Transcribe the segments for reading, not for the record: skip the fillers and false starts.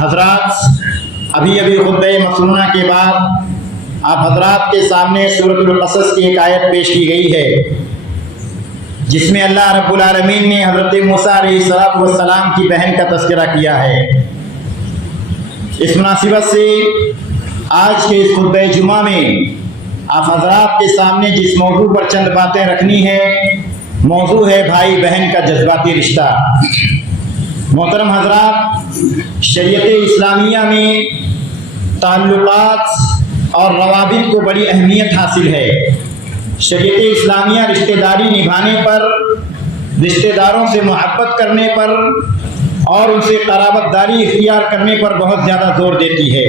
حضرات، ابھی خطبہ مصنوعہ کے بعد آپ حضرات کے سامنے سورۃ القصص کی ایک آیت پیش کی گئی ہے، جس میں اللہ رب العالمین نے حضرت موسیٰ علیہ السلام کی بہن کا تذکرہ کیا ہے۔ اس مناسبت سے آج کے اس خطبہ جمعہ میں آپ حضرات کے سامنے جس موضوع پر چند باتیں رکھنی ہے، موضوع ہے بھائی بہن کا جذباتی رشتہ۔ محترم حضرات، شریعت اسلامیہ میں تعلقات اور روابط کو بڑی اہمیت حاصل ہے۔ شریعت اسلامیہ رشتہ داری نبھانے پر، رشتہ داروں سے محبت کرنے پر اور ان سے قرابت داری اختیار کرنے پر بہت زیادہ زور دیتی ہے۔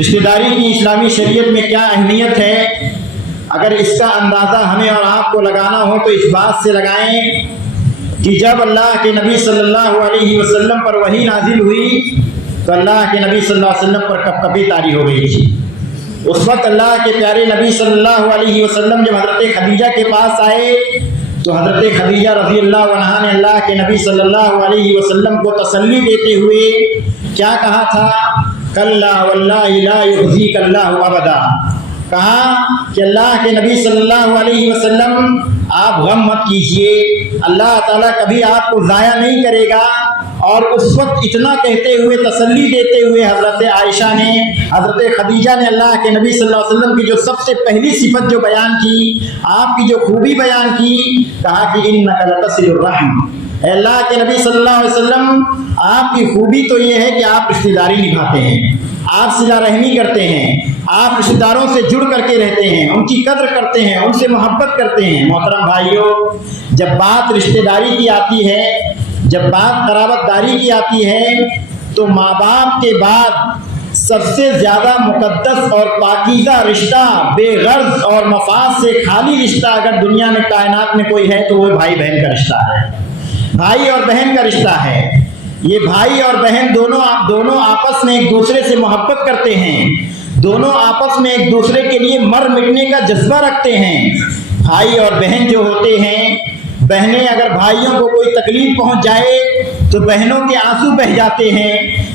رشتہ داری کی اسلامی شریعت میں کیا اہمیت ہے، اگر اس کا اندازہ ہمیں اور آپ کو لگانا ہو تو اس بات سے لگائیں کہ جب اللہ کے نبی صلی اللہ علیہ وسلم پر وحی نازل ہوئی تو اللہ کے نبی صلی اللہ علیہ وسلم پر کپکپی طاری ہو گئی تھی۔ اس وقت اللہ کے پیارے نبی صلی اللہ علیہ وسلم جب حضرت خدیجہ کے پاس آئے تو حضرت خدیجہ رضی اللہ عنہا نے اللہ کے نبی صلی اللہ علیہ وسلم کو تسلی دیتے ہوئے کیا کہا تھا؟ کلا واللہ لا یخزیک اللہ ابدا۔ کہا کہ اللہ کے نبی صلی اللہ علیہ وسلم آپ غم مت کیجئے، اللہ تعالیٰ کبھی آپ کو ضائع نہیں کرے گا۔ اور اس وقت اتنا کہتے ہوئے، تسلی دیتے ہوئے حضرت عائشہ نے، حضرت خدیجہ نے اللہ کے نبی صلی اللہ علیہ وسلم کی جو سب سے پہلی صفت جو بیان کی، آپ کی جو خوبی بیان کی، کہا کہ انک لتصل الرحم۔ اے اللہ کے نبی صلی اللہ علیہ وسلم، آپ کی خوبی تو یہ ہے کہ آپ رشتہ داری نبھاتے ہیں، آپ صلہ رحمی کرتے ہیں، آپ رشتہ داروں سے جڑ کر کے رہتے ہیں، ان کی قدر کرتے ہیں، ان سے محبت کرتے ہیں۔ محترم بھائیوں، جب بات رشتہ داری کی آتی ہے، جب بات قرابت داری کی آتی ہے، تو ماں باپ کے بعد سب سے زیادہ مقدس اور پاکیزہ رشتہ، بے غرض اور مفاد سے خالی رشتہ اگر دنیا میں، کائنات میں کوئی ہے تو وہ بھائی بہن کا رشتہ ہے۔ بھائی اور بہن کا رشتہ ہے۔ یہ بھائی اور بہن دونوں آپس میں ایک دوسرے سے محبت کرتے ہیں، دونوں آپس میں ایک دوسرے کے لیے مر مٹنے کا جذبہ رکھتے ہیں۔ بھائی اور بہن جو ہوتے ہیں، بہنیں اگر بھائیوں کو کوئی تکلیف پہنچ جائے تو بہنوں کے آنسو بہہ جاتے ہیں،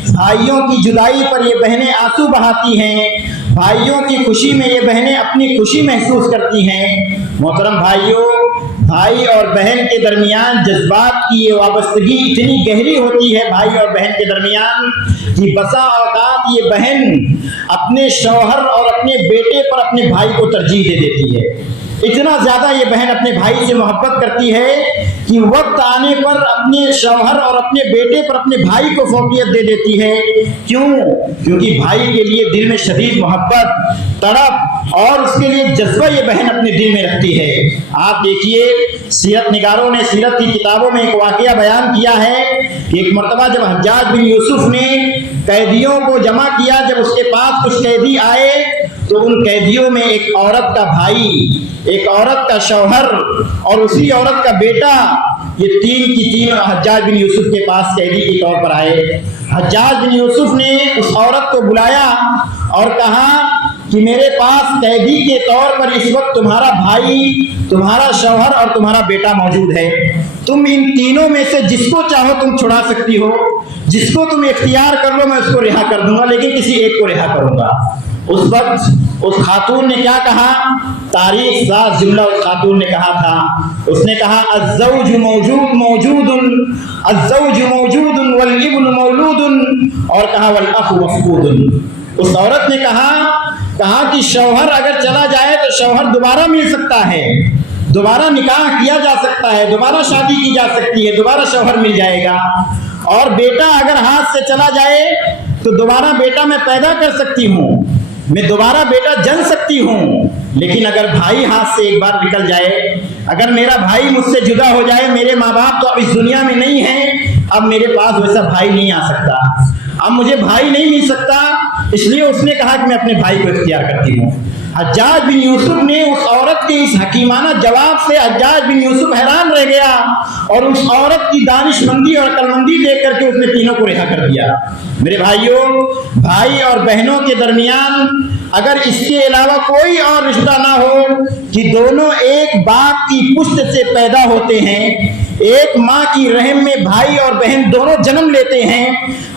بھائیوں کی جدائی پر یہ بہنیں آنسو بہاتی ہیں، بھائیوں کی خوشی میں یہ بہنیں اپنی خوشی محسوس کرتی ہیں۔ محترم بھائیوں، بھائی اور بہن کے درمیان جذبات کی یہ وابستگی اتنی گہری ہوتی ہے بھائی اور بہن کے درمیان کہ بسا اوقات یہ بہن اپنے شوہر اور اپنے بیٹے پر اپنے بھائی کو ترجیح دے دیتی ہے۔ اتنا زیادہ یہ بہن اپنے بھائی سے محبت کرتی ہے کہ وقت آنے پر اپنے شوہر اور اپنے بیٹے پر اپنے بھائی کو فوقیت دے دیتی ہے۔ کیوں؟ کیونکہ بھائی کے لیے دل میں شدید محبت، تڑپ اور اس کے لیے جذبہ یہ بہن اپنے دل میں رکھتی ہے۔ آپ دیکھیے، سیرت نگاروں نے سیرت کی کتابوں میں ایک واقعہ بیان کیا ہے کہ ایک مرتبہ جب حجاج بن یوسف نے قیدیوں کو جمع کیا، جب اس کے پاس کچھ قیدی آئے تو ان قیدیوں میں ایک عورت کا بھائی، ایک عورت کا شوہر اور اسی عورت کا بیٹا، یہ تین کی تین حجاج بن یوسف کے پاس قیدی کے طور پر آئے۔ حجاج بن یوسف نے اس عورت کو بلایا اور کہا کہ میرے پاس قیدی کے طور پر اس وقت تمہارا بھائی، تمہارا شوہر اور تمہارا بیٹا موجود ہے، تم ان تینوں میں سے جس کو چاہو تم چھڑا سکتی ہو، جس کو تم اختیار کر لو میں اس کو رہا کر دوں گا، لیکن کسی ایک کو رہا کروں گا۔ اس وقت اس خاتون نے کیا کہا؟ تاریخ ساز جملہ اس خاتون نے کہا تھا، اس نے کہا الزوج موجود والابن مولود، اور کہا والاخ مفقود۔ اس عورت نے کہا کہ شوہر اگر چلا جائے تو شوہر دوبارہ مل سکتا ہے، دوبارہ نکاح کیا جا سکتا ہے، دوبارہ شادی کی جا سکتی ہے، دوبارہ شوہر مل جائے گا، اور بیٹا اگر ہاتھ سے چلا جائے تو دوبارہ بیٹا میں پیدا کر سکتی ہوں، میں دوبارہ بیٹا جن سکتی ہوں، لیکن اگر بھائی ہاتھ سے ایک بار نکل جائے، اگر میرا بھائی مجھ سے جدا ہو جائے، میرے ماں باپ تو اب اس دنیا میں نہیں ہیں، اب میرے پاس ویسا بھائی نہیں آ سکتا، اب مجھے بھائی نہیں مل سکتا، اس لیے اس نے کہا کہ میں اپنے بھائی کو اختیار کرتی ہوں۔ حجاج بن یوسف نے اس عورت کے اس حکیمانہ جواب سے حجاج بن یوسف حیران رہ گیا، اور اس عورت کی دانش مندی اور عقل مندی دیکھ کر کے اس نے تینوں کو رہا کر دیا۔ میرے بھائیوں، بھائی اور بہنوں کے درمیان اگر اس کے علاوہ کوئی اور رشتہ نہ ہو کہ دونوں ایک باپ کی پشت سے پیدا ہوتے ہیں، ایک ماں کی رحم میں بھائی اور بہن دونوں جنم لیتے ہیں،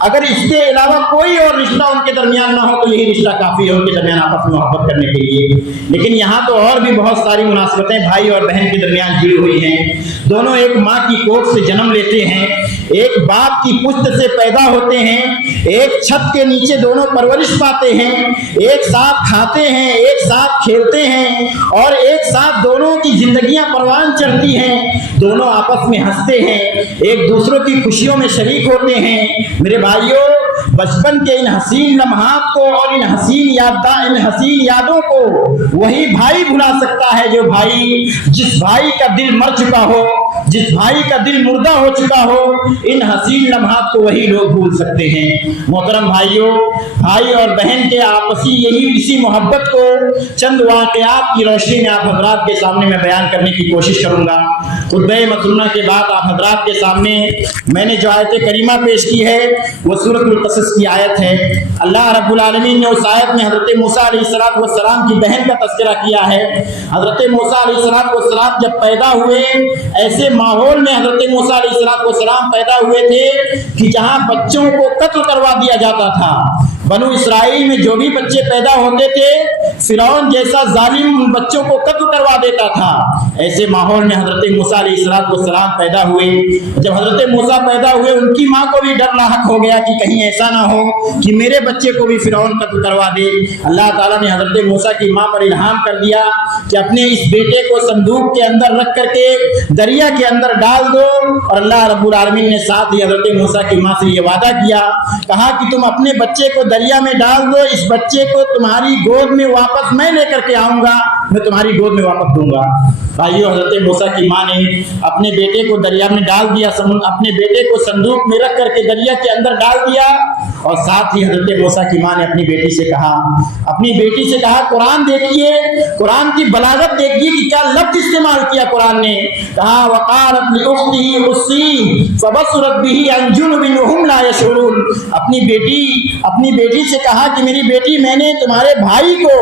اگر اس کے علاوہ کوئی اور رشتہ ان کے درمیان نہ ہو تو یہی رشتہ کافی ہے ان کے درمیان آپس میں محبت کرنے کے لیے۔ لیکن یہاں تو اور بھی بہت ساری مناسبتیں بھائی اور بہن کے درمیان جڑی ہوئی ہیں۔ دونوں ایک ماں کی کوکھ سے جنم لیتے ہیں، ایک باپ کی پشت سے پیدا ہوتے ہیں، ایک چھت کے نیچے دونوں پرورش پاتے ہیں، ایک ساتھ کھاتے ہیں، ایک ساتھ کھیلتے ہیں، اور ایک ساتھ دونوں کی زندگیاں پروان چڑھتی ہیں، دونوں آپس میں ہنستے ہیں، ایک دوسروں کی خوشیوں میں شریک ہوتے ہیں۔ میرے بھائیوں، بچپن کے ان حسین لمحات کو اور ان حسین یادوں کو وہی بھائی بھلا سکتا ہے جو بھائی، جس بھائی کا دل مر چکا ہو، جس بھائی کا دل مردہ ہو چکا ہو، ان حسین لمحات کو وہی لوگ بھول سکتے ہیں۔ محترم بھائیوں، بھائی اور بہن کے آپسی اسی محبت کو چند واقعات کی روشنی میں آپ حضرات کے سامنے میں بیان کرنے کی کوشش کروں گا۔ خطبہ مسنونہ کے بعد آپ حضرات کے سامنے میں نے جو آیت کریمہ پیش کی ہے وہ سورۃ القصص کی آیت ہے۔ اللہ رب العالمین نے اس آیت میں حضرت موسیٰ علیہ السلام کی بہن کا تذکرہ کیا ہے۔ حضرت موسیٰ علیہ السلام جب پیدا ہوئے، ایسے ماحول میں حضرت موسیٰ علیہ السلام پیدا ہوئے تھے کہ جہاں بچوں کو قتل کروا دیا جاتا تھا۔ بنو اسرائیل میں جو بھی بچے پیدا ہوتے تھے، فرعون جیسا ظالم ان بچوں کو قتل کروا دیتا تھا۔ ایسے ماحول میں حضرت موسیٰ علیہ السلام پیدا ہوئے۔ جب حضرت موسیٰ پیدا ہوئے، ان کی ماں کو بھی ڈر لاحق ہو گیا کہ کہیں ایسا نہ ہو کہ میرے بچے کو بھی فرعون قتل کروا دے۔ اللہ تعالیٰ نے حضرت موسیٰ کی ماں پر الہام کر دیا کہ اپنے اس بیٹے کو صندوق کے اندر رکھ کر کے دریا کے اندر ڈال دو، اور اللہ رب العالمین نے ساتھ ہی حضرت موسیٰ کی ماں سے یہ وعدہ کیا، کہا کہ تم اپنے بچے کو دریا میں ڈال دو، اس بچے کو تمہاری گود میں واپس میں لے کر کے آؤں گا، میں تمہاری گود میں واپس دوں گا۔ بھائیو، حضرت موسیٰ کی ماں نے اپنے بیٹے کو دریا میں ڈال دیا، اپنے بیٹے کو صندوق میں رکھ کر کے دریا کے اندر ڈال دیا، اور ساتھ ہی حضرت موسیٰ کی ماں نے اپنی بیٹی سے کہا قرآن دیکھیے، قرآن کی بلاغت دیکھیے کہ کیا لفظ استعمال کیا قرآن نے، کہا وقالت لأخته قصي فبصرت به عن جنب وهم لا يشعرون۔ اپنی بیٹی سے کہا کہ میری بیٹی، میں نے تمہارے بھائی کو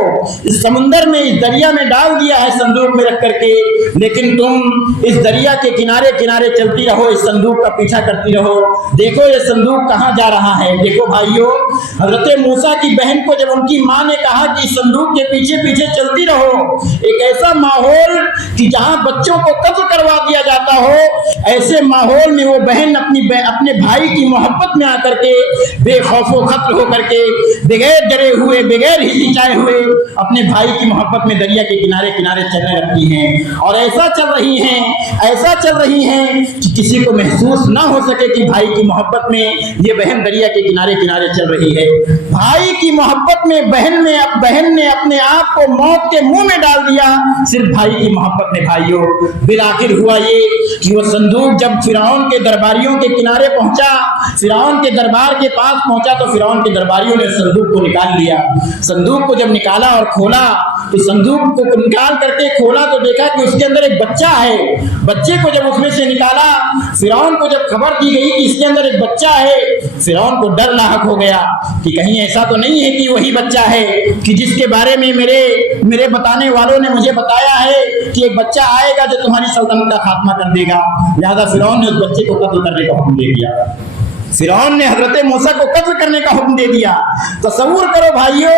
اس سمندر میں، اس دریا میں ڈال دیا ہے صندوق میں رکھ کر کے، لیکن تم اس دریا کے کنارے کنارے چلتی رہو، اس صندوق کا پیچھا کرتی رہو، دیکھو یہ صندوق کہاں جا رہا ہے۔ دیکھو بھائیو، حضرت موسیٰ کی بہن کو جب ان کی ماں نے کہا کہ اس صندوق کے پیچھے پیچھے چلتی رہو، ایک ایسا ماحول کہ جہاں بچوں کو قتل کروا دیا جاتا ہو، ایسے ماحول میں وہ بہن اپنے بھائی کی محبت میں آ کر کے بے خوف و خطر ہو کر کے، بغیر ڈرے ہوئے، بغیر ہچکچائے ہوئے اپنے بھائی کی محبت میں دریا کے کنارے کنارے چلنے لگتی ہیں، اور ایسا چل رہی ہیں کہ کسی کو محسوس نہ ہو سکے کہ بھائی کی محبت میں یہ بہن دریا کے کنارے کنارے چل رہی ہے۔ بھائی کی محبت میں بہن نے اپنے آپ کو موت کے منہ میں ڈال دیا، صرف بھائی کی محبت میں۔ بھائیوں، بالآخر ہوا یہ کہ وہ صندوق جب فرعون کے درباریوں کے کنارے پہنچا، فرعون کے دربار کے پاس پہنچا، تو فرعون کے درباریوں نے صندوق کو نکال لیا۔ صندوق کو جب نکالا اور کھولا، تو صندوق کو نکال کر کے کھولا تو دیکھا کہ اس کے اندر ایک بچہ ہے۔ بچے کو جب اس میں سے نکالا، فرعون کو جب خبر دی گئی کہ اس کے اندر ایک بچہ ہے، فرعون کو ڈر لاحق ہو گیا کہ کہیں ایسا تو نہیں ہے کہ وہی بچہ ہے کہ جس کے بارے میں میرے بتانے والوں نے مجھے بتایا ہے کہ ایک بچہ آئے گا جو تمہاری سلطنت کا خاتمہ کر دے گا۔ لہذا فرعون نے اس بچے کو قتل کرنے کا حکم دے دیا۔ فرعون نے حضرت موسیٰ کو قتل کرنے کا حکم دے دیا۔ تصور کرو بھائیوں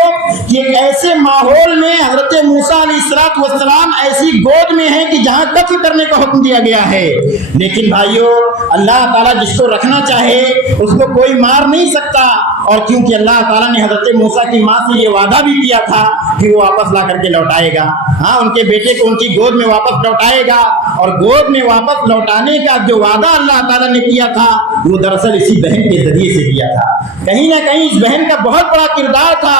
کہ ایک ایسے ماحول میں حضرت موسیٰ علیہ السلام ایسی گود میں ہیں کہ جہاں قتل کرنے کا حکم دیا گیا ہے، لیکن بھائیوں، اللہ تعالیٰ جس کو رکھنا چاہے اس کو کوئی مار نہیں سکتا، اور کیونکہ اللہ تعالیٰ نے حضرت موسیٰ کی ماں سے یہ وعدہ بھی کیا تھا کہ وہ واپس لا کر کے لوٹائے گا، ہاں، ان کے بیٹے کو ان کی گود میں واپس لوٹائے گا، اور گود میں واپس لوٹانے کا جو وعدہ اللہ تعالیٰ نے کیا تھا وہ دراصل اسی بہن کے ذریعے سے کیا تھا۔ کہیں نہ کہیں اس بہن کا بہت بڑا کردار تھا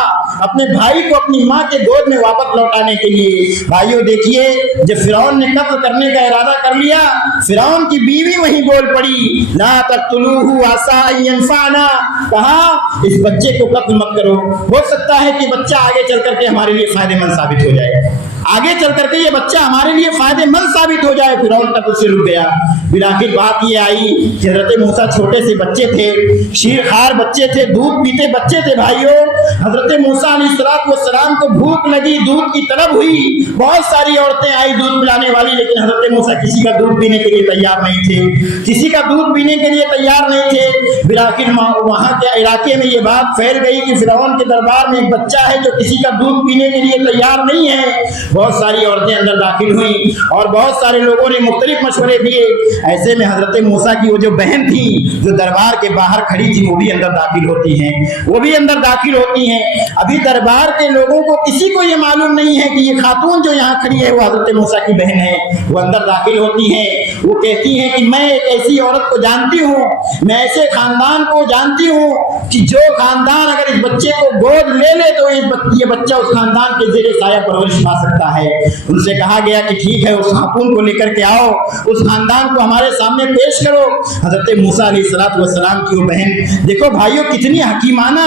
اپنے بھائی کو اپنی ماں کے گود میں واپس لوٹانے کے لیے۔ بھائیوں دیکھیے، جب فرعون نے قتل کرنے کا ارادہ کر لیا، فرعون کی بیوی وہیں بول پڑی، لا تقتلوہ عسیٰ ان ینفعنا، کہا اس بچے کو قتل مت کرو، ہو سکتا ہے کہ بچہ آگے چل کر کے ہمارے لیے فائدہ مند ثابت ہو جائے۔ आगे चल करके ये बच्चा हमारे लिए फायदेमंद साबित हो जाए। फिरौन तक उससे रुक गया। फिर आखिर बात ये आई कि हजरत मूसा छोटे से बच्चे थे, शीरखार बच्चे थे, दूध पीते बच्चे थे। भाइयों, हजरत मूसा अलैहिस्सलाम को भूख लगी, दूध की तलब हुई, बहुत सारी औरतें आई दूध पिलाने वाली, लेकिन हजरत मूसा किसी का दूध पीने के लिए तैयार नहीं थे, किसी का दूध पीने के लिए तैयार नहीं थे। फिर आखिर वहां के इलाके में ये बात फैल गई कि फिरौन के दरबार में एक बच्चा है जो किसी का दूध पीने के लिए तैयार नहीं है। बहुत सारी औरतें अंदर दाखिल हुई और बहुत सारे लोगों ने मुख्तलिफ मशवरे दिए। ऐसे में हजरत मूसा की वो जो बहन थी जो दरबार के बाहर खड़ी थी, वो भी अंदर दाखिल होती हैं, वो भी अंदर दाखिल होती हैं। अभी दरबार के लोगों को किसी को ये मालूम नहीं है कि ये खातून जो यहाँ खड़ी है वो हजरत मूसा की बहन है। वो अंदर दाखिल होती हैं, वो कहती हैं कि मैं एक ऐसी औरत को जानती हूँ, मैं ऐसे खानदान को जानती हूँ कि जो खानदान अगर इस बच्चे को गोद ले ले तो ये बच्चा उस खानदान के जेरे साया परवरिश पा सकता है। उनसे कहा गया कि ठीक है, उस खातून को लेकर के आओ, उस खानदान को हमारे सामने पेश करो। हजरत मूसा अलैहिस्सलाम की वो बहन, देखो भाइयों कितनी हकीमाना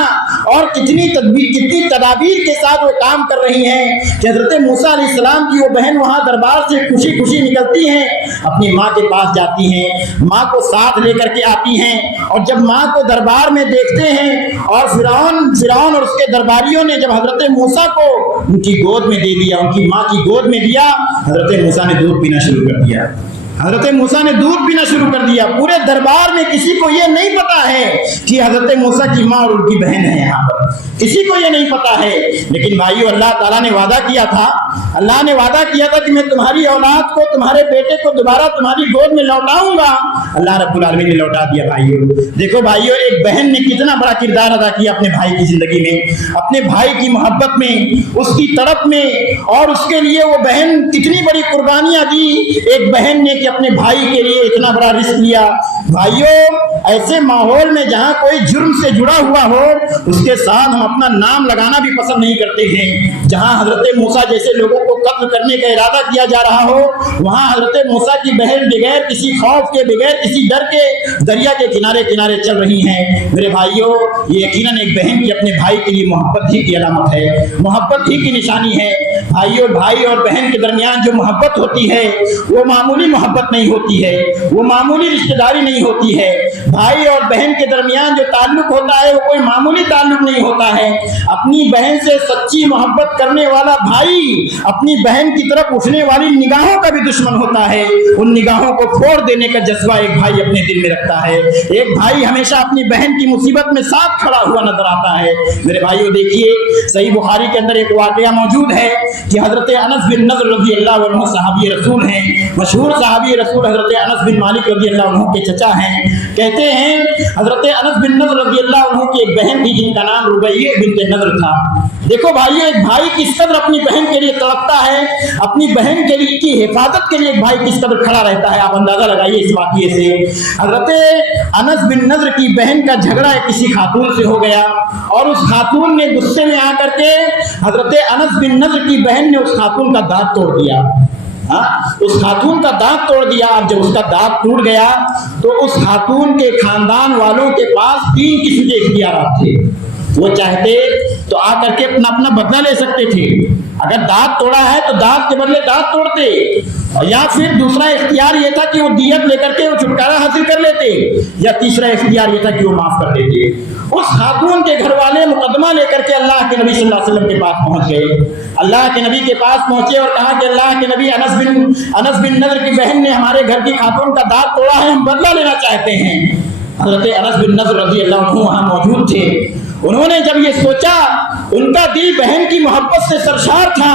और कितनी तदाबीर के साथ वो काम कर रही हैं कि हजरत मूसा अलैहिस्सलाम की वो बहन वहां दरबार से खुशी खुशी निकलती हैं, अपनी माँ के पास जाती हैं, माँ को साथ लेकर के आती हैं। और जब माँ को दरबार में देखते हैं और फिरौन और उसके दरबारियों ने जब हजरत मूसा को उनकी गोद में दे दिया, उनकी माँ की गोद में दिया, हजरत मूसा ने दूध पीना शुरू कर दिया। हजरत मूसा ने दूध पीना शुरू कर दिया। पूरे दरबार में किसी को ये नहीं पता है कि हजरत मूसा की माँ और उनकी बहन है यहाँ पर, किसी को ये नहीं पता है। लेकिन भाइयों, अल्लाह ताला ने वादा किया था, अल्लाह ने वादा किया था कि मैं तुम्हारी औलाद को, तुम्हारे बेटे को दोबारा तुम्हारी गोद में लौटाऊंगा। अल्लाह रब्बुल आलमीन ने लौटा दिया। भाइयों देखो भाइयों, एक बहन ने कितना बड़ा किरदार अदा किया अपने भाई की जिंदगी में, अपने भाई की मोहब्बत में, उसकी तड़प में, और उसके लिए वो बहन कितनी बड़ी कुर्बानियां दी। एक बहन ने अपने भाई के लिए इतना बड़ा रिस्क लिया। भाइयों, ऐसे माहौल में जहां कोई जुर्म से जुड़ा हुआ हो उसके साथ हम अपना नाम लगाना भी पसंद नहीं करते हैं। जहां हजरत मूसा जैसे लोगों को कत्ल करने का इरादा किया जा रहा हो, वहां हजरत मूसा की बहन बगैर किसी खौफ के, बगैर किसी डर के दरिया के किनारे किनारे चल रही हैं। मेरे भाइयों, ये यकीनन एक बहन की अपने भाई के लिए मोहब्बत ही की अलामत है, मोहब्बत ही की निशानी है। भाइयों, भाई और बहन के दरमियान जो मोहब्बत होती है वो मामूली मोहब्बत नहीं होती है, वो मामूली रिश्तेदारी नहीं होती है। भाई और बहन के दरमियान जो ताल्लुक होता है वो कोई मामूली ताल्लुक नहीं होता है। अपनी बहन से सच्ची मोहब्बत करने वाला भाई अपनी बहन की तरफ उठने वाली निगाहों का भी दुश्मन होता है। उन निगाहों को फोड़ देने का जज्बा एक भाई अपने दिल में रखता है। एक भाई हमेशा अपनी बहन की मुसीबत में साथ खड़ा हुआ नजर आता है। मेरे भाइयों देखिए, सही बुखारी के अंदर एक वाकया मौजूद है कि हजरत अनस बिन नज़र रज़ी अल्लाह अन्हु सहाबी रसूल हैं, मशहूर सहाबी रसूल हजरत अनस बिन मालिक रज़ी अल्लाह अन्हु के चचा हैं। कहते हैं हजरत अनस बिन नज़र रज़ी अल्लाह अन्हु की एक बहन थी जिनका नाम रुबैया बिन्त नज़र था। देखो भाई, एक भाई किस कदर अपनी बहन के लिए तड़पता है, अपनी बहन के लिए की हिफाजत के लिए एक भाई किस कदर खड़ा रहता है, आप अंदाजा लगाइए इस वाक़ये से। हजरत अनस बिन नज़र की बहन का झगड़ा किसी खातून से हो गया और उस खातून ने गुस्से में आकर के हजरत अनस बिन नज़र की बहन ने उस खातून का दांत तोड़ दिया। उस खातून का दांत तोड़ दिया। अब जब उसका दांत टूट गया तो उस खातून के खानदान वालों के पास 3 किस्म के इख्तियारात थे। वो चाहते तो आकर के अपना बदला ले सकते थे। अगर दांत तोड़ा है तो दांत के बदले दांत तोड़ते, या फिर दूसरा इख्तियार ये था कि वो दियत लेकर के वो छुटकारा हासिल कर लेते, या तीसरा इख्तियार ये था कि वो माफ कर देते। उस खातून के घर वाले मुकदमा लेकर के अल्लाह के नबी सल्लल्लाहु अलैहि वसल्लम के पास पहुंच गए। अल्लाह के नबी के पास पहुंचे और कहा कि अल्लाह के नबी, अनस बिन नज़र की बहन ने हमारे घर की खातून का दांत तोड़ा है, हम बदला लेना चाहते हैं। हजरत अनस बिन नज़र रज़ी अल्लाह अन्हु वहां मौजूद थे। उन्होंने जब ये सोचा, उनका दिल बहन की मोहब्बत से सरशार था,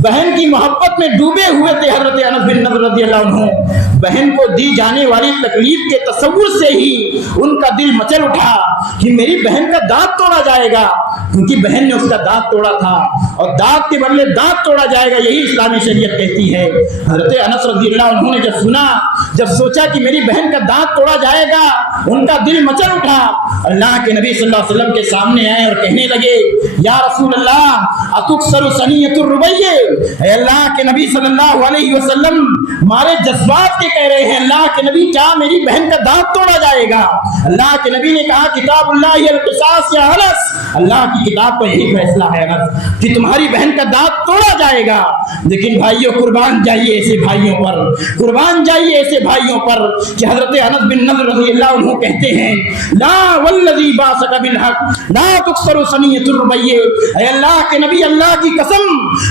बहन की मोहब्बत में डूबे हुए थे हजरत अनस बिन नज़र रज़ी अल्लाह अन्हु। बहन को दी जाने वाली तकलीफ के तसव्वुर से ही उनका दिल मचल उठा कि मेरी बहन का दांत तोड़ा जाएगा, क्योंकि बहन ने उसका दांत तोड़ा था और दांत के बदले दांत तोड़ा जाएगा, यही इस्लामी शरीयत कहती है। हजरत अनस रज़ी अल्लाह अन्हु ने जब सुना, जब सोचा कि मेरी बहन का दांत तोड़ा जाएगा, उनका दिल मचल उठा। अल्लाह के नबी सल्लल्लाहु अलैहि वसल्लम के सामने आए और कहने लगे, या रसूल अल्लाह अतुक्सरु सनियतुर रुबैया, अल्लाह के नबी सल्लल्लाहु अलैहि वसल्लम मारे जज्बात के कह रहे हैं, अल्लाह के नबी क्या मेरी बहन का दांत तोड़ा जाएगा? अल्लाह के नबी ने कहा, किताबुल्लाहि अल-क़िसास या अनस, अल्लाह की की किताब का यही फैसला है अनस कि तुम्हारी बहन का दांत तोड़ा जाएगा। लेकिन भाइयों, कुर्बान जाइए ऐसे भाइयों पर, कुर्बान जाइए ऐसे भाइयों पर कि हजरत अनस बिन नज़र रज़ियल्लाहु अन्हु कहते हैं, ला वल्लज़ी बासका बिल हक़ ला तुक्सरु सनियतुर रुबैये, ऐ अल्लाह के नबी, अल्लाह की कसम,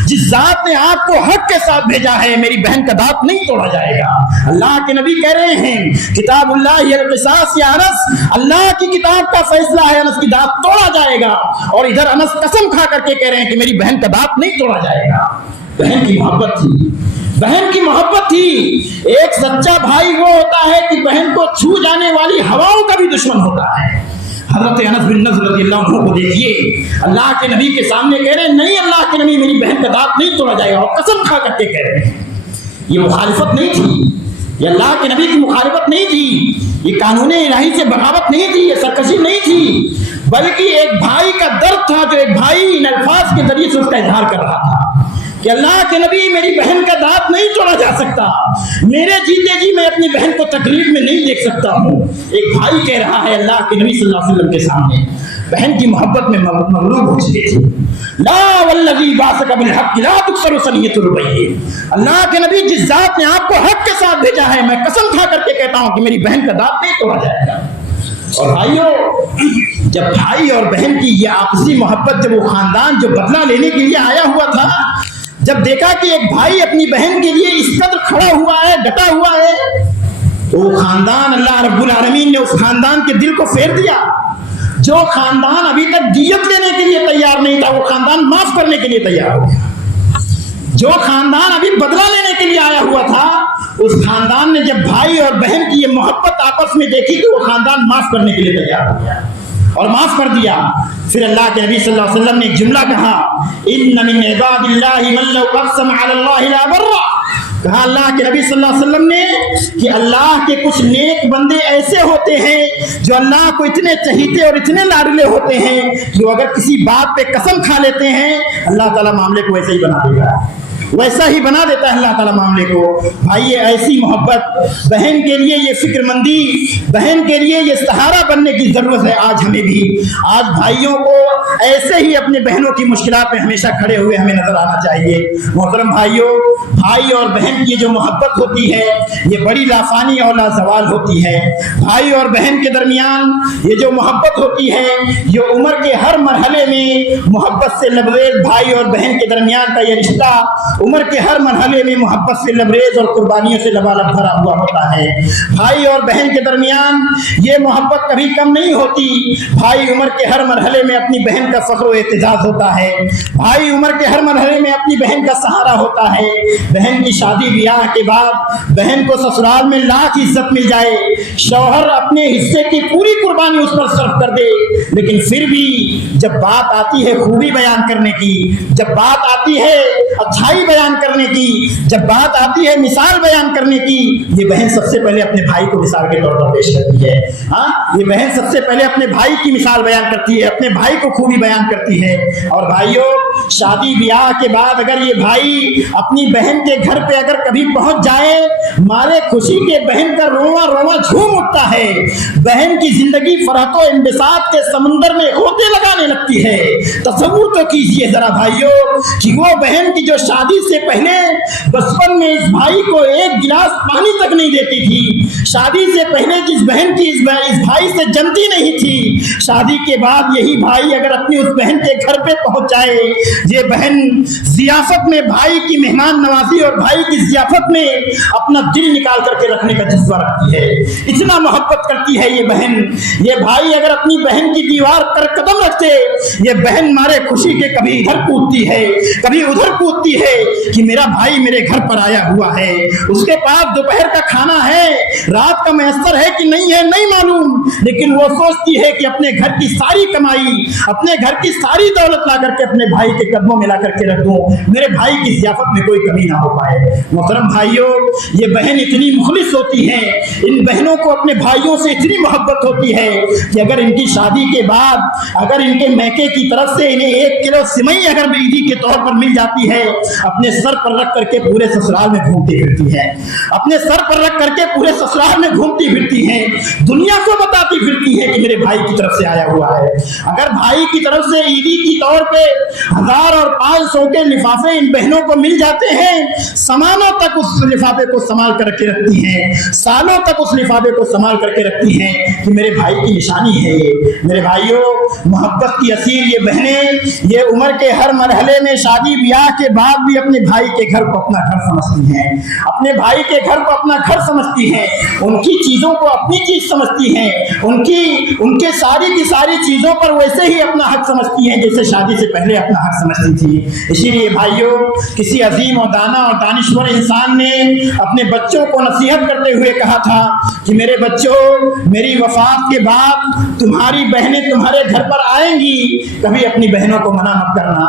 जिस जात ने आपको हक के साथ भेजा है, मेरी बहन का दांत नहीं तोड़ा जाएगा। अल्लाह के नबी कह रहे हैं किताबुल्लाहि अल क़िसास या अनस, अल्लाह की किताब का फैसला है, अनस की दांत तोड़ा जाएगा। और इधर अनस कसम खा करके कह रहे हैं कि मेरी बहन का दांत नहीं तोड़ा जाएगा। बहन की मोहब्बत थी, बहन की मोहब्बत थी। एक सच्चा भाई वो होता है कि बहन को छू जाने वाली हवाओं का भी दुश्मन होता है। हजरत अनस बिन नज़र रज़ियल्लाहु अन्हु को देखिए, अल्लाह के नबी के सामने कह रहे हैं, नहीं अल्लाह के नबी, मेरी बहन का दांत नहीं तोड़ा जाएगा, और कसम खा करके कह रहे हैं। ये मुखालिफत नहीं थी, ये अल्लाह के नबी की मुखालिफत नहीं थी, ये कानून इलाही से बगावत नहीं थी, ये सरकशी नहीं थी, बल्कि एक भाई का दर्द था जो एक भाई इन अल्फाज के जरिए से उसका इजहार कर रहा था कि अल्लाह के नबी, मेरी बहन का दांत नहीं तोड़ा जा सकता, मेरे जीते जी मैं अपनी बहन को तकलीफ में नहीं देख सकता हूँ। एक भाई कह रहा है अल्लाह के नबी सल्लल्लाहु अलैहि वसल्लम के सामने, बहन की मोहब्बत में मगलूब हो चुकी थी। ला वल्लज़ी बासका बिल हक़ ला तुक्सरु सनियतुर रुबैये, अल्लाह के नबी, जिस जात ने आपको हक के साथ भेजा है, मैं कसम खा करके कहता हूँ कि मेरी बहन का दांत नहीं तोड़ा जाएगा। और भाइयों, जब भाई और बहन की ये आपसी मोहब्बत, जब वो खानदान जो बदला लेने के लिए आया हुआ था, जब देखा कि एक भाई अपनी बहन के लिए इस कदर खड़ा हुआ है, डटा हुआ है, तो वो खानदान, अल्लाह रब्बुल आलमीन ने उस खानदान के दिल को फेर दिया। जो खानदान अभी तक दियत लेने के लिए तैयार नहीं था, वो खानदान माफ करने के लिए तैयार हो गया। जो खानदान अभी बदला लेने के लिए आया हुआ था, उस खानदान ने जब भाई और बहन की ये मोहब्बत आपस में देखी, तो वो खानदान माफ करने के लिए तैयार हो गया और माफ कर दिया। फिर अल्लाह के नबी सल्लल्लाहु अलैहि वसल्लम ने एक जुमला कहा, इन्ना मिन इबादिल्लाहि मन लौ क़स्सम अला अल्लाहि ला बर्रा, कहा अल्लाह के नबी सल्लल्लाहु अलैहि वसल्लम ने कि अल्लाह के कुछ नेक बंदे ऐसे होते हैं जो अल्लाह को इतने चहीते और इतने लाडले होते हैं कि वो अगर किसी बात पे कसम खा लेते हैं, अल्लाह ताला मामले को वैसे ही बना देगा, वैसा ही बना देता है अल्लाह ताला मामले को। भाई, ये ऐसी मोहब्बत, बहन के लिए ये फिक्रमंदी, बहन के लिए ये सहारा बनने की जरूरत है आज हमें भी। आज भाइयों को ऐसे ही अपने बहनों की मुश्किलात में हमेशा खड़े हुए हमें नजर आना चाहिए। मोहतरम भाइयों, भाई और बहन की जो मोहब्बत होती है, ये बड़ी लाफानी और लाजवाल होती है। भाई और बहन के दरमियान ये जो मोहब्बत होती है, ये उम्र के हर मरहले में मोहब्बत से लबरेज भाई और बहन के दरमियान का ये रिश्ता उम्र के हर मरहले में मोहब्बत से लबरेज और कुर्बानियों से लबालब भरा हुआ होता है। भाई और बहन के दरमियान ये मोहब्बत कभी कम नहीं होती। भाई उम्र के हर मरहले में अपनी बहन का फख्र व एतजाज होता है। भाई उम्र के हर मरहले में अपनी बहन का सहारा होता है। बहन की शादी ब्याह के बाद बहन को ससुराल में लाख इज्जत मिल जाए, शौहर अपने हिस्से की पूरी कुर्बानी उस पर सर्फ कर दे, लेकिन फिर भी जब बात आती है खूबी बयान करने की, जब बात आती है अच्छाई बयान करने की, जब बात आती है मिसाल बयान करने की, ये बहन सबसे पहले अपने भाई को मिसाल के तौर पर पेश करती है। हाँ, ये बहन सबसे पहले अपने भाई की मिसाल बयान करती है, अपने भाई को खूबी बयान करती है। और भाइयों, शादी ब्याह के बाद अगर ये भाई अपनी बहन के घर पे अगर कभी पहुंच जाए, मारे खुशी के बहन का रोवा रोवा झूम उठता है। बहन की जिंदगी फरहतो इंबिसात के समुंदर में होते लगाने लगती है। तसव्वुर तो कीजिए जरा भाइयों कि वो बहन की जो शादी से पहले बचपन में इस भाई को एक गिलास पानी तक नहीं देती थी, शादी से पहले जिस बहन की इस भाई से जमती नहीं थी, शादी के बाद यही भाई अगर अपनी उस बहन के घर पे पहुंच जाए, ये बहन जियाफत में भाई की मेहमान नवाजी और भाई की जियाफत में अपना दिल निकाल करके रखने का जज्बा रखती है। इतना मोहब्बत करती है ये बहन। ये भाई अगर अपनी बहन की दीवार पर कदम रखते, ये बहन मारे खुशी के कभी इधर कूदती है, कभी उधर कूदती है कि मेरा भाई मेरे घर पर आया हुआ है। उसके पास दोपहर का खाना है, रात का मैसर है कि नहीं है नहीं मालूम, लेकिन वो सोचती है कि अपने घर की सारी कमाई, अपने घर की सारी दौलत ला करके अपने भाई के कदमों में ला करके रख दूं, मेरे भाई की ज़ियाफत में कोई कमी ना हो पाए। मोहतरम भाइयों, ये बहन इतनी मुखलिस होती है, इन बहनों को अपने भाइयों से इतनी मोहब्बत होती है कि अगर इनकी शादी के बाद अगर इनके मैके की तरफ से इन्हें 1 किलो सिमई अगर ईदी के तौर पर मिल जाती है, अपने सर पर रख करके पूरे ससुराल में घूमती फिरती है, अपने सर पर रख करके पूरे ससुराल में घूमती फिरती है, दुनिया को बताती फिरती है कि मेरे भाई की तरफ से आया हुआ है। अगर भाई की तरफ से ईदी की तौर पे 1000 और 500 के लिफाफे इन बहनों को मिल जाते हैं, समानों तक उस लिफाफे को संभाल कर रखे रखती हैं, सालों तक उस लिफाफे को संभाल करके रखती हैं कि मेरे भाई की निशानी है ये। मेरे भाइयों, मोहब्बत की असील ये बहनें, ये उम्र के हर मरहले में शादी ब्याह के बाद भी अपने भाई के घर को अपना घर समझती हैं, अपने भाई के घर को अपना घर समझती हैं, उनकी चीजों को अपनी चीज समझती हैं, उनके सारी की सारी चीजों पर वैसे ही अपना हक समझती हैं जैसे शादी से पहले अपना हक समझती थी। इसीलिए भाइयों, किसी अजीम और दाना और दानिश्वर इंसान ने अपने बच्चों को नसीहत करते हुए कहा था कि मेरे बच्चों, मेरी वफात के बाद तुम्हारी बहनें तुम्हारे घर पर आएंगी, कभी अपनी बहनों को मना मत करना।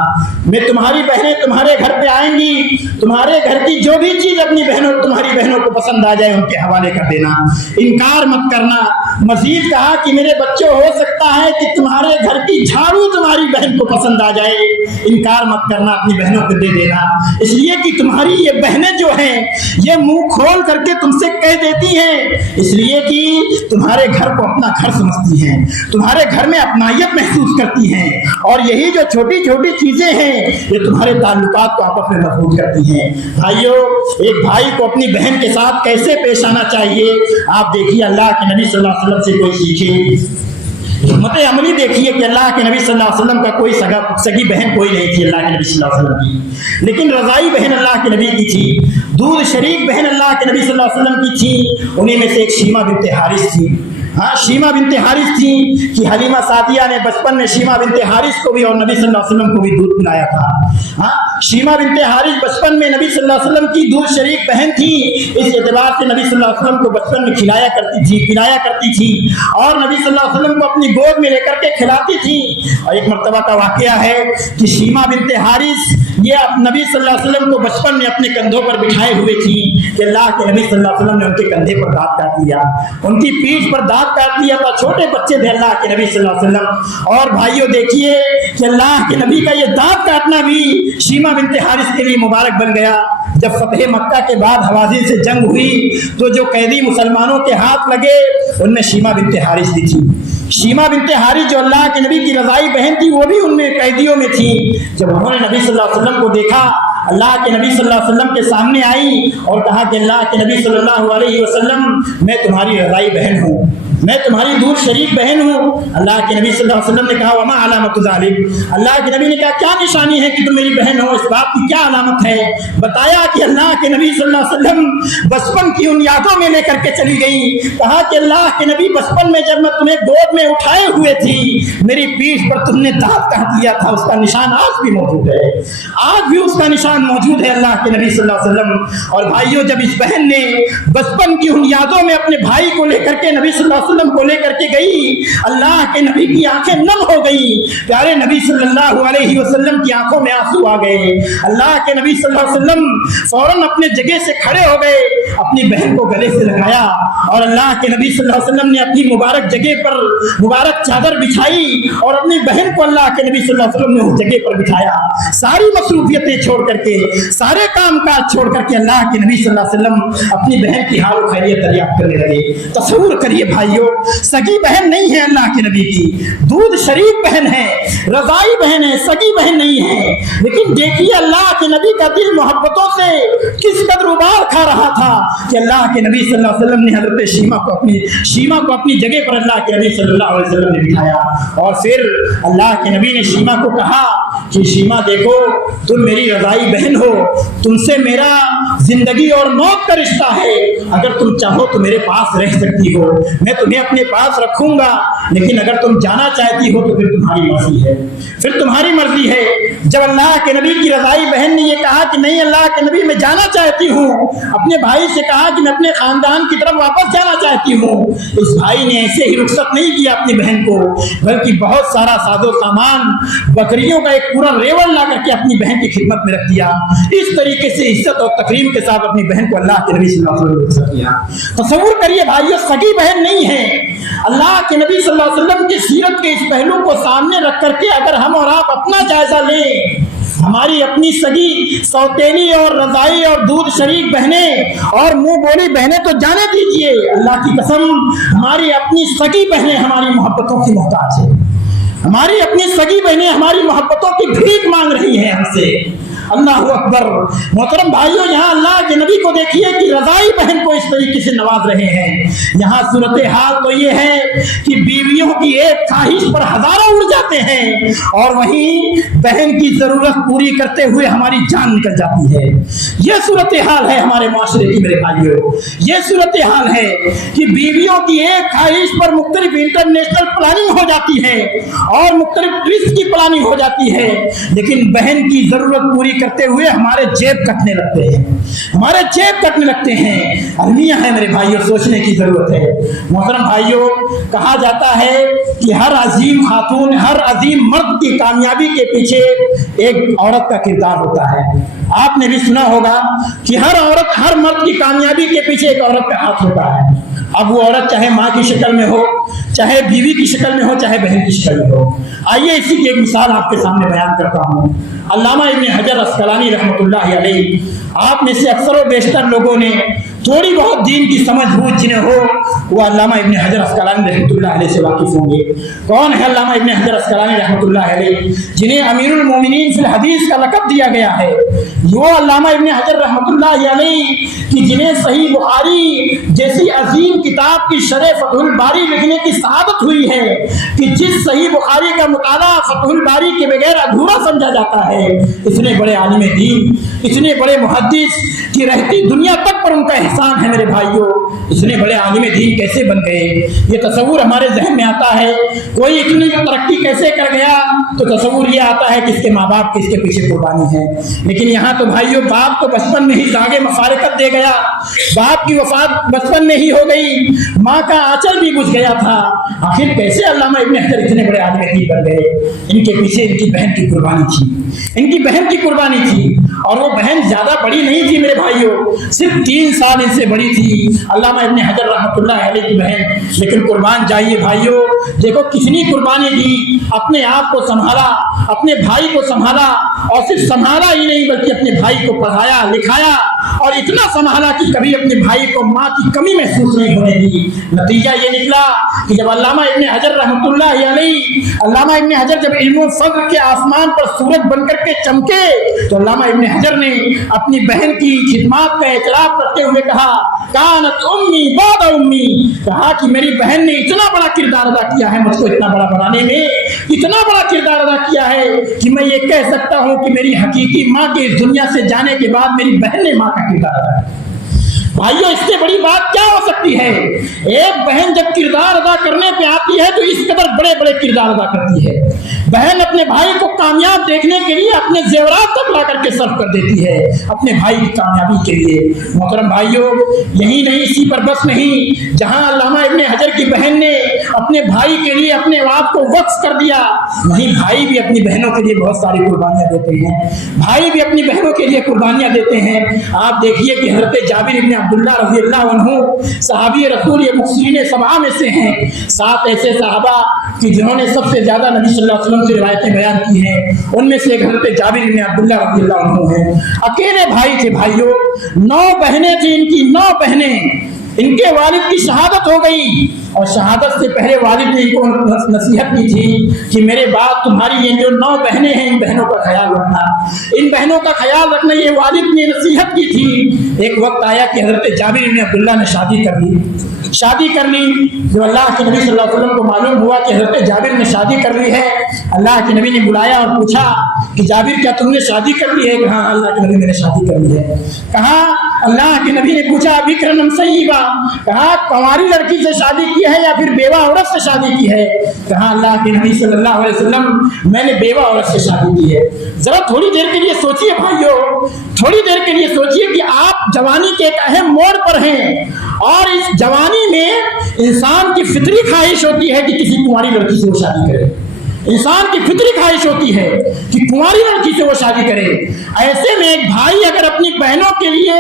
मैं तुम्हारी बहनें तुम्हारे घर पे आएंगी, तुम्हारे घर की जो भी चीज तुम्हारी बहनों को पसंद आ जाए उनके हवाले कर देना, इनकार मत करना। मजीद कहा कि मेरे बच्चों, हो सकता है कि तुम्हारे घर की झाड़ू तुम्हारी बहन को पसंद आ जाए, इनकार मत करना, अपनी बहनों को दे देना। इसलिए कि तुम्हारी ये बहनें जो हैं ये मुंह खोल करके तुमसे कह देती हैं, इसलिए कि तुम्हारे घर को अपना घर समझती हैं, तुम्हारे घर में अपनायत महसूस करती हैं, और यही जो छोटी छोटी चीजें हैं ये तुम्हारे ताल्लुकात को आपस में मजबूत करती हैं। भाइयों, एक भाई को अपनी बहन के साथ कैसे पेश आना चाहिए, आप देखिए अल्लाह के नबी सल्लल्लाहु अलैहि वसल्लम से कोई सीखे। हिम्मत अमली देखिए कि अल्लाह के नबी सल्लल्लाहु अलैहि वसल्लम का कोई सगी बहन कोई नहीं थी अल्लाह के नबी सल्लल्लाहु अलैहि वसल्लम की, लेकिन रज़ाई बहन अल्लाह के नबी की थी, दूध शरीक बहन अल्लाह के नबी सल्लल्लाहु अलैहि वसल्लम की थी। उन्हीं में से एक शीमा बिनते हारिस थी। हाँ, शीमा बिनते हारिस थी कि हलीमा सादिया ने बचपन में शीमा बिनते हारिस को भी और नबी सल्लल्लाहु अलैहि वसल्लम को भी दूध पिलाया था। हाँ, शीमा बिनते हारिस बचपन में नबी सल्लल्लाहु अलैहि वसल्लम की दूध शरीक बहन थी, इस एतबार से नबी सल्लल्लाहु अलैहि वसल्लम को बचपन में खिलाया करती थी, पिलाया करती थी, और नबी सल्लल्लाहु अलैहि वसल्लम को अपनी गोद में लेकर के खिलाती थी। और एक मर्तबा का वाकया है कि शीमा बिनते हारिस ये नबी सल्लल्लाहु अलैहि वसल्लम को बचपन में अपने कंधों पर बिठाए हुए थी कि अल्लाह के नबी सल्लल्लाहु अलैहि वसल्लम ने उनके कंधे पर दांत काट लिया, उनकी पीठ पर दांत काट लिया था। छोटे बच्चे थे अल्लाह के नबी सल्लल्लाहु अलैहि वसल्लम। और भाइयों देखिए कि अल्लाह के नबी का ये दांत काटना भी शीमा बिनते हारिस के लिए मुबारक बन गया। जब फतेह मक्का के बाद हवाज़िन से जंग हुई तो जो कैदी मुसलमानों के हाथ लगे उनमें शीमा बिनते हारिस भी थी। शीमा बिनते हारिस जो अल्लाह के नबी की रज़ाई बहन थी वो भी उनमें कैदियों में थी। जब उन्होंने नबी सल्लल्लाहु अलैहि वसल्लम को देखा, अल्लाह के नबी सल्लल्लाहु अलैहि वसल्लम के सामने आई और कहा कि अल्लाह के नबी सल्लल्लाहु अलैहि वसल्लम, मैं तुम्हारी रज़ाई बहन हूँ, मैं तुम्हारी दूर शरीक बहन हूँ। अल्लाह के नबी सल्लल्लाहु अलैहि वसल्लम ने कहा वमा अलामतु ज़ालिक, अल्लाह के नबी ने कहा क्या निशानी है कि तुम मेरी बहन हो, इस बात की क्या अलामत है। बताया कि अल्लाह के नबी सल्लल्लाहु अलैहि वसल्लम बचपन की उन यादों में लेकर के चली गई। कहा कि अल्लाह के नबी बचपन में जब मैं तुम्हें गोद में उठाए हुए थी, मेरी पीठ पर तुमने दांत काट दिया था, उसका निशान आज भी मौजूद है, आज भी उसका निशान मौजूद है अल्लाह के नबी सल्लल्लाहु अलैहि वसल्लम। और भाइयों, जब इस बहन ने बचपन की उन यादों में अपने भाई को लेकर के नबी सल्लल्लाहु अलैहि वसल्लम को लेकर के गई, अल्लाह के नबी की आंखें नम हो गई। प्यारे नबी सल्लल्लाहु अलैहि वसल्लम की आंखों में आंसू आ गए। अल्लाह के नबी सल्लल्लाहु अलैहि वसल्लम फौरन अपने जगह से खड़े हो गए, अपनी बहन को गले से लगाया और अल्लाह के नबी सल्लल्लाहु अलैहि वसल्लम ने अपनी मुबारक जगह पर मुबारक चादर बिछाई और अपनी बहन को अल्लाह के नबी सल्लल्लाहु अलैहि वसल्लम ने उस जगह पर बिठाया। सारी मसरूफियतें छोड़ करके, सारे काम काज छोड़ करके अल्लाह के नबी सल्लल्लाहु अलैहि वसल्लम अपनी बहन की हाल खैरियत दरियाफ्त करने लगे। तसव्वुर करिए भाइयों, सगी बहन नहीं है अल्लाह के नबी की, दूध शरीफ बहन है, रज़ाई बहन है, सगी बहन नहीं है। लेकिन देखिए अल्लाह के नबी का दिल मोहब्बतों से किस कदर उबाल खा रहा था कि अल्लाह के नबी सल्लल्लाहु अलैहि वसल्लम ने हज़रत शीमा को अपनी जगह पर अल्लाह के नबी सल्लल्लाहु अलैहि वसल्लम ने बिठाया। और फिर अल्लाह के नबी ने शीमा को कहा कि शीमा देखो, तुम मेरी रज़ाई बहन हो, तुमसे मेरा जिंदगी और मौत का रिश्ता है, अगर तुम चाहो तो मेरे पास रह सकती हो, मैं तुम्हें अपने पास रखूंगा, लेकिन अगर तुम जाना चाहती हो तो फिर तुम्हारी मर्जी है, फिर तुम्हारी मर्जी है। जब अल्लाह के नबी की रज़ाई बहन ने ये कहा कि नहीं अल्लाह के नबी मैं जाना चाहती हूँ, अपने भाई से कहा कि मैं अपने खानदान की तरफ वापस जाना चाहती हूँ, इस भाई ने ऐसे ही रुखसत नहीं किया अपनी बहन को, बल्कि बहुत सारा साजो सामान, बकरियों का एक पूरा रेवड़ ला करके अपनी बहन की खिदमत में रख दिया। इस तरीके से इज्जत और तकरीम के साथ अपनी बहन को अल्लाह के नबी सल्लल्लाहु अलैहि वसल्लम ने रुखसत किया। तसव्वुर करिए भाइयों, सगी बहन नहीं है। अल्लाह के नबी सल्लल्लाहु अलैहि वसल्लम की सीरत के इस पहलू को सामने रख करके अगर हम और आप अपना जायजा लें हमारी अपनी सगी सौतेनी और रजाई और दूध शरीक बहनें और मुंह बोली बहनें तो जाने दीजिए, अल्लाह की कसम हमारी अपनी सगी बहनें हमारी मोहब्बतों की मोहताज है। हमारी अपनी सगी बहनें हमारी मोहब्बतों की भीख मांग रही हैं हमसे। अल्लाह अकबर। मोहतरम भाइयों, यहाँ अल्लाह के नबी को देखिए कि रज़ाई बहन को इस तरीके से नवाज रहे हैं। यहाँ सूरत हाल तो ये है कि बीवियों की एक ख्वाहिश पर हजारों उड़ जाते हैं और वहीं बहन की जरूरत पूरी करते हुए हमारी जान निकल जाती है। ये सूरत हाल है हमारे माशरे की मेरे भाइयों। ये सूरत हाल है कि बीवियों की एक ख्वाहिश पर मुख्तलिफ इंटरनेशनल प्लानिंग हो जाती है और मुख्तलिफ ट्रिप्स की प्लानिंग हो जाती है, लेकिन बहन की जरूरत पूरी करते हुए हमारे जेब कटने लगते हैं, हमारे जेब कटने लगते हैं। अलमिया है मेरे भाइयों, सोचने की जरूरत है। मोहतरम भाइयों, कहा जाता है कि हर अजीम खातून, हर अजीम मर्द की कामयाबी के पीछे एक औरत का किरदार होता है। आपने भी सुना होगा कि हर औरत, हर मर्द की कामयाबी के पीछे एक औरत का हाथ होता है। अब वो औरत चाहे माँ की शक्ल में हो, चाहे बीवी की शक्ल में हो, चाहे बहन की शक्ल में हो। आइए इसी की एक मिसाल आपके सामने बयान करता हूँ। अल्लामा इब्न हजर अस्कलानी रहमतुल्लाह अलैह, आप में से अक्सर व बेशतर लोगों ने थोड़ी बहुत दीन की समझ बूझ जिन्हें हो, वो अल्लामा इब्न हजर अस्कलानी रहमतुल्लाह अलैह से वाकिफ होंगे। कौन है अल्लामा इब्न हजर अस्कलानी रहमतुल्लाह अलैह, जिन्हें अमीरुल मोमिनीन फिल हदीस का लक़ब दिया गया है? वो अल्लामा इब्न हजर रहमतुल्लाह अलैह कि जिन्हें सही बुखारी जैसी अजीम किताब की शरह फतहुल बारी लिखने की सआदत हुई है कि जिस सही बुखारी का मुताला फतहुल बारी के बगैर अधूरा समझा जाता है। इतने बड़े आलिम दीन, इतने बड़े मुहद्दिस की रहती दुनिया तक पर उनका एहसान है मेरे भाइयों। इतने बड़े आलिम दीन कैसे बन गए, ये तस्वुर हमारे जहन में आता है। कोई इतनी तरक्की कैसे कर गया, तो तस्वुर ये आता है कि इसके माँ बाप की इसके पीछे कुर्बानी है। लेकिन यहाँ तो भाइयों, बाप तो बचपन में ही दागे मफारकत दे गया, बाप की वफात बचपन में ही हो गई, माँ का आंचल भी बुझ गया था। आखिर कैसे अल्लामा इब्न हजर इतने बड़े आलिम दीन बन गए? इनके पीछे इनकी बहन की कुर्बानी थी, इनकी बहन की कुर्बानी थी। और वो बहन ज्यादा बड़ी नहीं थी मेरे भाइयों, सिर्फ 3 साल इनसे बड़ी थी अल्लामा इब्न हजर रहमतुल्लाह अलैह की बहन। लेकिन कुर्बान जाइए भाइयों, देखो कितनी कुर्बानी दी, अपने आप को संभाला, अपने भाई को संभाला, और सिर्फ संभाला ही नहीं बल्कि अपने भाई को पढ़ाया लिखाया, और इतना संभाला कि कभी अपने भाई को माँ की कमी महसूस नहीं होने दी। नतीजा ये निकला कि जब अल्लामा इब्न हजर रहमतुल्लाह अलैह, अल्लामा इब्न हजर जब इल्म फज़्ल के आसमान पर सूरज बनकर के चमके, तो अल्लामा इब्न हजर ने अपनी बहन की खिदमत का इतराफ करते हुए कहा, कानत उम्मी बाद उम्मी, कहा कि मेरी बहन ने इतना बड़ा किरदार अदा किया है, मुझको इतना बड़ा बनाने में इतना बड़ा किरदार अदा किया है कि मैं ये कह सकता हूँ कि मेरी हकीकी माँ के इस दुनिया से जाने के बाद मेरी बहन ने माँ का किरदार अदा किया। भाइयों, इससे बड़ी बात क्या हो सकती है? एक बहन जब किरदार अदा करने पे आती है तो इस कदर बड़े बड़े किरदार अदा करती है। बहन अपने भाई को कामयाब देखने के लिए अपने जेवरात तक ला करके सर्व कर देती है अपने भाई की कामयाबी के लिए। मोहतरम भाइयों, यही नहीं, इसी पर बस नहीं, जहां अल्लामा इब्न हजर की बहन ने अपने भाई के लिए अपने आप को वक्फ कर दिया, वहीं भाई भी अपनी बहनों के लिए बहुत सारी कुर्बानियां देते हैं। भाई भी अपनी बहनों के लिए कुर्बानियां देते हैं। आप देखिए कि हजरत जाबिर इब्न अब्दुल्लाह रज़ियल्लाहु अन्हु सहाबी रसूल ये मुक्सिरीन सभा में से हैं। 7 ऐसे सहाबा कि जिन्होंने सबसे ज्यादा नबी सल्लल्लाहु अलैहि वसल्लम से रिवायतें बयान की हैं, उनमें से एक हजरत जाबिर इब्न अब्दुल्लाह रज़ियल्लाहु अन्हु हैं। अकेले भाई थे भाइयों, 9 बहनें थी इनकी, 9 बहनें। इनके वालिद की शहादत हो गई और शहादत से पहले वालिद ने इनको नसीहत की थी कि मेरे बाद तुम्हारी ये जो 9 बहनें हैं, इन बहनों का ख्याल रखना, इन बहनों का ख्याल रखना, ये वालिद ने नसीहत की थी। एक वक्त आया कि हजरत जाबिर इब्न अब्दुल्लाह ने शादी कर ली। जो अल्लाह के नबी सल्लल्लाहु अलैहि वसल्लम को मालूम हुआ कि हजरत जाबिर ने शादी कर ली है, अल्लाह के नबी ने बुलाया और पूछा कि जाबिर क्या तुमने शादी कर ली है? कहा अल्लाह के नबी मैंने शादी कर ली है। कहा अल्लाह के नबी ने पूछा बिक्रम सय्यिबा, कहा कुंवारी लड़की से शादी की है या फिर बेवा औरत से शादी की है? कहा अल्लाह के नबी सल्लल्लाहु अलैहि वसल्लम मैंने बेवा औरत से शादी की है। जरा थोड़ी देर के लिए सोचिए भाइयों, थोड़ी देर के लिए सोचिए कि आप जवानी के एक अहम मोड़ पर हैं और इस जवानी में इंसान की फितरी ख्वाहिश होती है कि किसी कुंवारी लड़की से वो शादी करे। इंसान की फितरी ख्वाहिश होती है कि कुंवारी लड़की से वो शादी करे। ऐसे में एक भाई अगर अपनी बहनों के लिए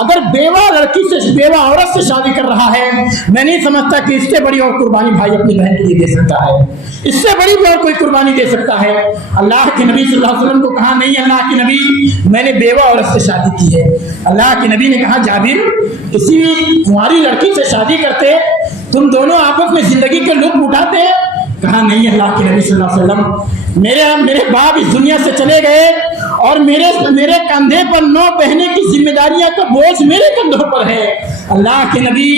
अगर बेवा लड़की से, बेवा औरत से शादी कर रहा है, मैं नहीं समझता कि इससे बड़ी और कुर्बानी भाई अपनी बहन के लिए दे सकता है। इससे बड़ी भी और कोई कुर्बानी दे सकता है। अल्लाह के नबी सल्लल्लाहु अलैहि वसल्लम को कहा, नहीं अल्लाह के नबी, मैंने बेवा औरत से शादी की है। अल्लाह के नबी ने कहा, जाबिर किसी कुंवारी लड़की से शादी करते, तुम दोनों आपस में जिंदगी के लुत्फ उठाते? कहा, नहीं अल्लाह के नबी सल्लल्लाहु अलैहि वसल्लम, मेरे बाप इस दुनिया से चले गए और मेरे कंधे पर 9 बहनें की जिम्मेदारियां का बोझ मेरे कंधों पर है। अल्लाह के नबी,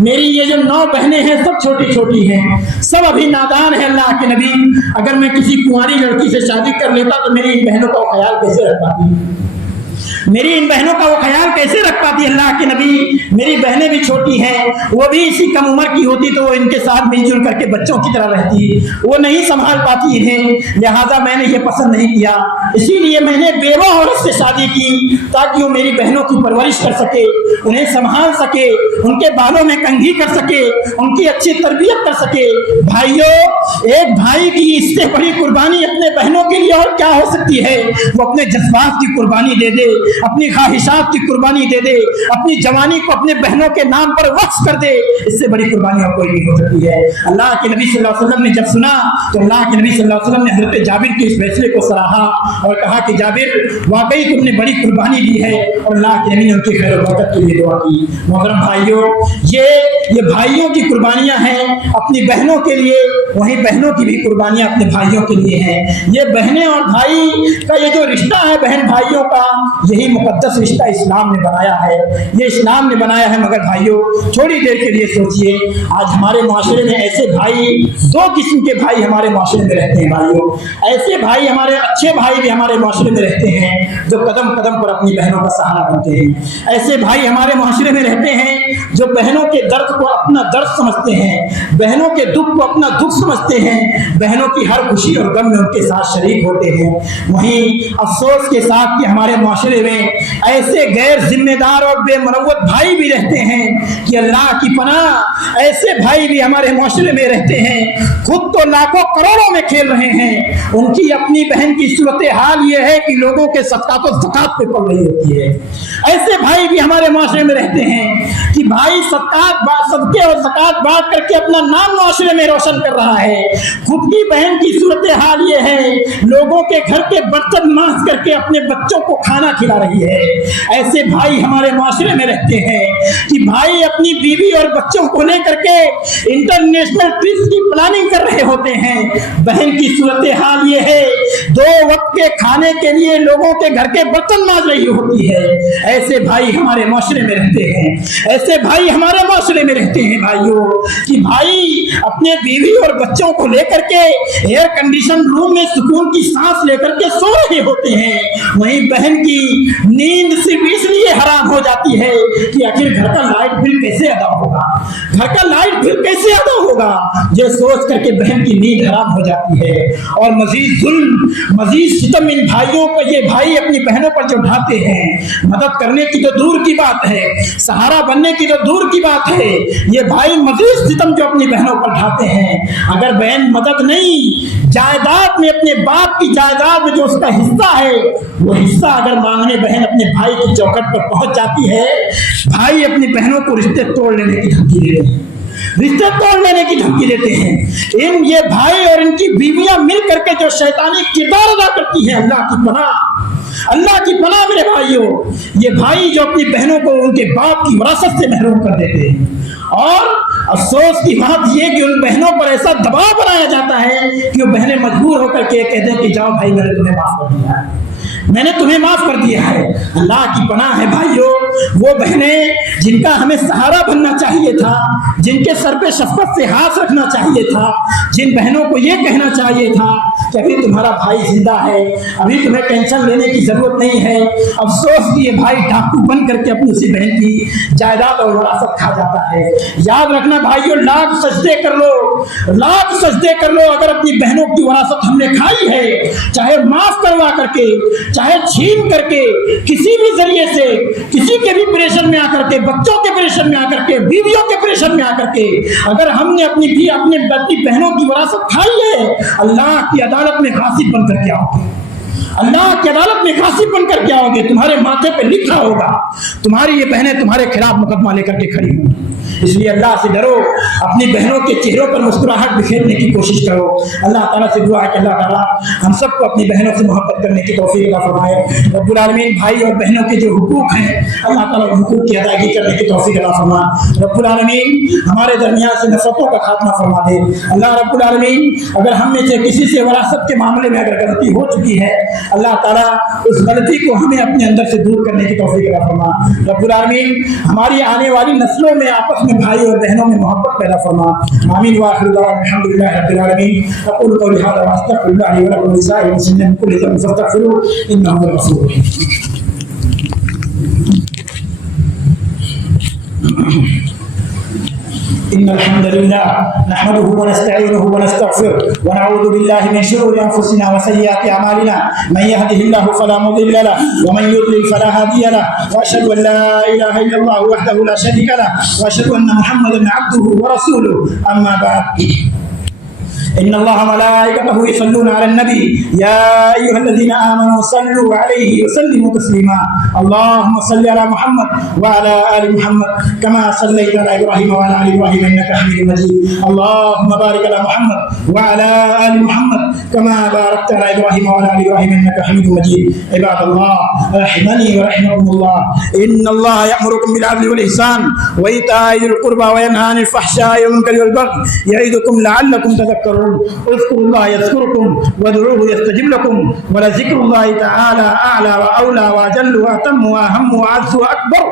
मेरी ये जो 9 बहनें हैं सब छोटी छोटी हैं, सब अभी नादान है। अल्लाह के नबी, अगर मैं किसी कुंवारी लड़की से शादी कर लेता तो मेरी इन बहनों का ख्याल कैसे रख पाती? मेरी इन बहनों का वो ख्याल कैसे रख पाती? अल्लाह के नबी, मेरी बहनें भी छोटी हैं, वो भी इसी कम उम्र की होती तो वो इनके साथ मिलजुल करके बच्चों की तरह रहती, वो नहीं संभाल पाती इन्हें, लिहाजा मैंने ये पसंद नहीं किया। इसीलिए मैंने बेवा औरत से शादी की ताकि वो मेरी बहनों की परवरिश कर सके, उन्हें संभाल सके, उनके बालों में कंघी कर सके, उनकी अच्छी तरबियत कर सके। भाइयों, एक भाई की इससे बड़ी कुर्बानी अपने बहनों के लिए और क्या हो सकती है? वो अपने जज्बात की कुर्बानी दे दे, अपनी ख्वाहिशात की कुर्बानी दे दे, अपनी जवानी को अपने बहनों के नाम पर वक्फ कर दे। इससे बड़ी कुर्बानी और कोई नहीं हो सकती है। अल्लाह के नबी सल्लल्लाहु अलैहि वसल्लम ने जब सुना तो अल्लाह के नबी सल्लल्लाहु अलैहि वसल्लम ने हज़रत जाबिर के इस फैसले को सराहा और कहा कि जाबिर, वाकई तुमने बड़ी कुर्बानी दी है, और अल्लाह के नबी ने उनकी खैर बरकत के लिए दुआ की। मोहतरम भाइयों, ये भाइयों की कुर्बानियां हैं अपनी बहनों के लिए, वहीं बहनों की भी कुर्बानियां अपने भाइयों के लिए हैं। ये बहनें और भाई का ये जो रिश्ता है बहन भाइयों का, यही मुकद्दस रिश्ता इस्लाम ने बनाया है, ये इस्लाम ने बनाया है। मगर भाइयों, थोड़ी देर के लिए सोचिए, आज हमारे माशरे में ऐसे भाई, 2 किस्म के भाई हमारे माशरे में रहते हैं। भाइयों, ऐसे भाई, हमारे अच्छे भाई भी हमारे माशरे में रहते हैं जो कदम कदम पर अपनी बहनों का सहारा बनते हैं। ऐसे भाई हमारे माशरे में रहते हैं जो बहनों के दर्द को अपना दर्द समझते हैं, बहनों के दुख को अपना दुख समझते हैं, बहनों की हर खुशी और गम में उनके साथ शरीक होते हैं। वहीं अफसोस के साथ कि हमारे माशरे में ऐसे गैर जिम्मेदार और बेमरवत भाई भी रहते हैं कि अल्लाह की पनाह, ऐसे भाई भी हमारे माशरे में रहते हैं, खुद तो लाखों करोड़ों में खेल रहे हैं, उनकी अपनी बहन की सूरत हाल ये है कि लोगों के सदक़ात और ज़कात पे पड़ रही होती है। ऐसे भाई भी हमारे माशरे में रहते हैं कि भाई सदके और ज़कात बांट करके अपना नाम माशरे में रोशन कर रहा है, खुद की बहन की सूरत हाल ये है, लोगों के घर के बर्तन मांज करके अपने बच्चों को खाना खिला रही है। ऐसे भाई हमारे माशरे में रहते हैं कि भाई अपनी बीवी और बच्चों को लेकर के इंटरनेशनल ट्रिप की प्लानिंग कर रहे होते हैं, बहन की सूरत हाल ये है, 2 वक्त के खाने के लिए लोगों के घर के बर्तन मांज रही होती है। ऐसे भाई हमारे माशरे में रहते हैं, ऐसे भाई हमारे माशरे में रहते हैं भाइयों, कि भाई अपने बीवी और बच्चों को लेकर के एयर कंडीशन रूम में सुकून की सांस लेकर के सो रहे होते हैं, वहीं बहन की नींद सिर्फ इसलिए हराम हो जाती है कि आखिर घर का लाइट बिल कैसे अदा होगा, घर का लाइट बिल कैसे अदा होगा, ये सोच करके बहन की नींद हराम हो जाती है। और मजीद जुल्म, मजीद सितम इन भाइयों को ये भाई अपनी बहनों पर जो ढाते हैं, मदद करने की तो दूर की बात है, सहारा बनने की तो दूर की बात है, ये भाई मजीद सितम जो अपनी बहनों पर ढाते हैं। अगर बहन मदद नहीं, जायदाद में अपने बाप की जायदाद में जो उसका हिस्सा है, वो हिस्सा अगर मांगने बहन अपने भाई की चौखट पर पहुंच जाती है, भाई अपनी बहनों को रिश्ते तोड़ लेने की धमकी देते हैं, रिश्ते तोड़ लेने की धमकी देते हैं। ये भाई और इनकी बीवियां मिल करके जो शैतानी किरदार अदा करती है, अल्लाह की पनाह, अल्लाह की पनाह मेरे भाइयों, ये भाई जो अपनी बहनों को उनके बाप की विरासत से महरूम कर देते हैं। और अफसोस की बात यह कि उन बहनों पर ऐसा दबाव बनाया जाता है कि वो बहनें मजबूर होकर के कहते हैं कि जाओ भाई, मैंने तुम्हें माफ कर दिया है, मैंने तुम्हें माफ कर दिया है। अल्लाह की पनाह है भाइयों, वो बहनें जिनका हमें सहारा बनना चाहिए था, जिनके सर पे शफकत से हाथ रखना चाहिए था, जिन बहनों को ये कहना चाहिए था कि अभी तुम्हारा भाई जिंदा है, अभी तुम्हें टेंशन लेने की जरूरत नहीं है, अफसोस कि ये भाई डाकू बन करके अपनी उसी बहन की जायदाद और विरासत खा जाता है। याद रखना فرمانا بھائیوں لاکھ سجدے کر لو، لاکھ سجدے کر لو، اگر اپنی بہنوں کی وراثت ہم نے کھائی ہے، چاہے معاف کروا کر کے، چاہے چھین کر کے، کسی بھی ذریعے سے، کسی کے بھی پریشن میں آ کر کے، بچوں کے پریشن میں آ کر کے، بیویوں کے پریشن میں آ کر کے، اگر ہم نے اپنی بہنوں کی وراثت کھائی ہے، اللہ کی عدالت میں غاصب بن کر کے آؤ گے، اللہ کی عدالت میں غاصب بن کر کے آؤ گے، تمہارے ماتھے پہ لکھا ہوگا، تمہاری یہ بہنیں تمہارے خلاف مقدمہ لے کر کے کھڑی ہوں۔ اس لیے اللہ سے ڈرو، اپنی بہنوں کے چہروں پر مسکراہٹ بکھیرنے کی کوشش کرو۔ اللہ تعالیٰ سے دعا ہے کہ اللہ تعالیٰ ہم سب کو اپنی بہنوں سے محبت کرنے کی توفیق عطا فرمائے۔ رب العالمین بھائی اور بہنوں کے جو حقوق ہیں اللہ تعالیٰ ان حقوق کی ادائیگی کرنے کی توفیق عطا فرما۔ رب العالمین ہمارے درمیان سے نفرتوں کا خاتمہ فرما دے۔ اللہ رب العالمین اگر ہم میں سے کسی سے وراثت کے معاملے میں اگر غلطی ہو چکی ہے، اللہ تعالیٰ اس غلطی کو ہمیں اپنے اندر سے دور کرنے کی توفیق عطا فرما۔ رب العالمین ہماری آنے والی نسلوں میں آپس میں بھائی اور بہنوں میں محبت پیدا فرما۔ آمین وآخر دعوانا الحمدللہ رب العالمین۔ اقول قولی ھذا واستغفر اللہ لی ولکم ولسائر المسلمین من کل ذنب فاستغفروہ انہ هو الغفور الرحیم۔ إن الحمد لله نحمده ونستعينه ونستغفره ونعوذ بالله من شرور أنفسنا وسيئات أعمالنا من يهده الله فلا مضل له ومن يضلل فلا هادي له وأشهد أن لا إله إلا الله وحده لا شريك له وأشهد أن محمدا عبده ورسوله أما بعد إن الله وملائكته يصلون على النبي يا أيها الذين آمنوا صلوا عليه وسلموا تسليما اللهم صل على محمد وعلى آل محمد كما صليت على إبراهيم وعلى آل إبراهيم إنك حميد مجيد اللهم بارك على محمد وعلى آل محمد كما باركت على إبراهيم وعلى آل إبراهيم إنك حميد مجيد عباد الله رحمني ورحمكم الله إن الله يأمركم بالعدل والإحسان وإيتاء ذي القربى وينهى عن الفحشاء والمنكر والبغي يعظكم لعلكم تذكرون اذكروا الله يذكركم وادعوه يستجب لكم ولذكر الله تعالى أعلى وأولى وأجل وأتم وأهم وأعز وأكبر